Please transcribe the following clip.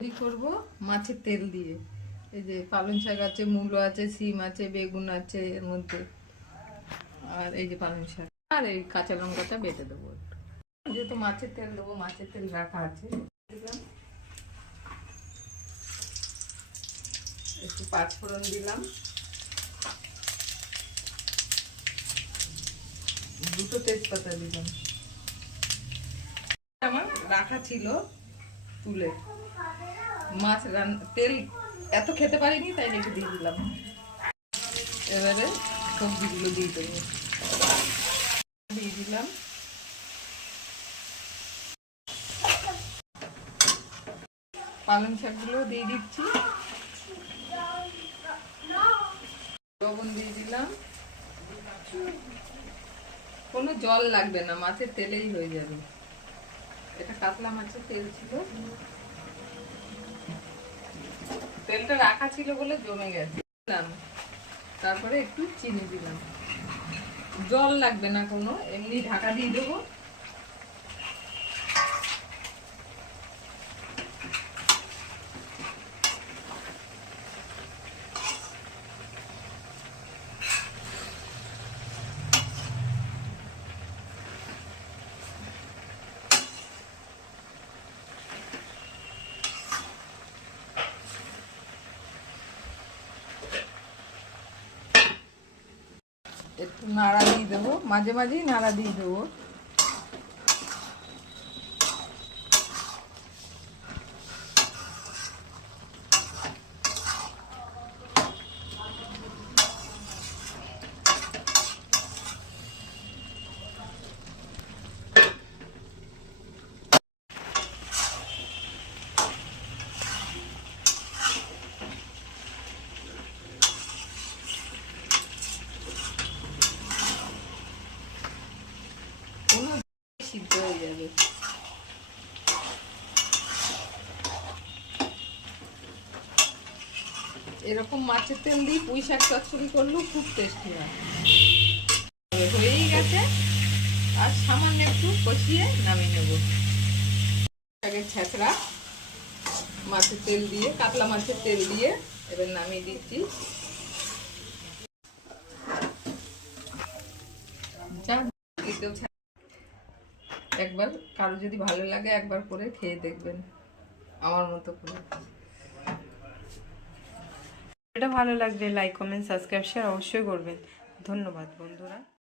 তৈরি করব মাছের তেল দিয়ে। এই যে পালং শাক আছে, মূলো আছে, সিম আছে, বেগুন আছে এর মধ্যে, আর এই যে পালং শাক, আর এই কাঁচা লঙ্কাটা বেটে দেবো। যেহেতু মাছের তেল দেবো, মাছের তেল রাখা আছে, একটু পাঁচফোড়ন দিলাম, দুটো তেজপাতা দিলাম। আমার রাখা ছিল তুলে, মাছ তেল এত খেতে পারিনি তাই রেখে দিয়ে দিলাম। এবারে সবজিগুলো দিয়ে দেবো, দিয়ে দিলাম পালং শাকগুলো দিয়ে দিচ্ছি, লবণ দিয়ে দিলাম, কোনো জল লাগবে না, মাছের তেলেই হয়ে যাবে। এটা কাতলা মাছের তেল ছিল, তেলটা রাখা ছিল বলে জমে গেছে। তারপরে একটু চিনি দিলাম, জল লাগবে না কোনো, এমনি ঢাকা দিয়ে দেবো। একটু নাড়া দিয়ে দেবো, মাঝে মাঝেই নাড়া দিয়ে দেবো। সিদ্ধ হয়ে যাবে। এরকম মাছের তেল দিয়ে পুঁই শাক চচ্চড়ি করলেও খুব টেস্টি হয়। হয়েই গেছে, আর সামান্য একটু কষিয়ে নামিয়ে নেব। শাকের ছেঁচড়া মাছের তেল দিয়ে, কাতলা মাছের তেল দিয়ে এবার নামিয়ে দিচ্ছি। একবার কারো যদি ভালো লাগে একবার করে খেয়ে দেখবেন আমার মতো করে। এটা ভালো লাগলে লাইক, কমেন্ট, সাবস্ক্রাইব, শেয়ার অবশ্যই করবেন। ধন্যবাদ বন্ধুরা।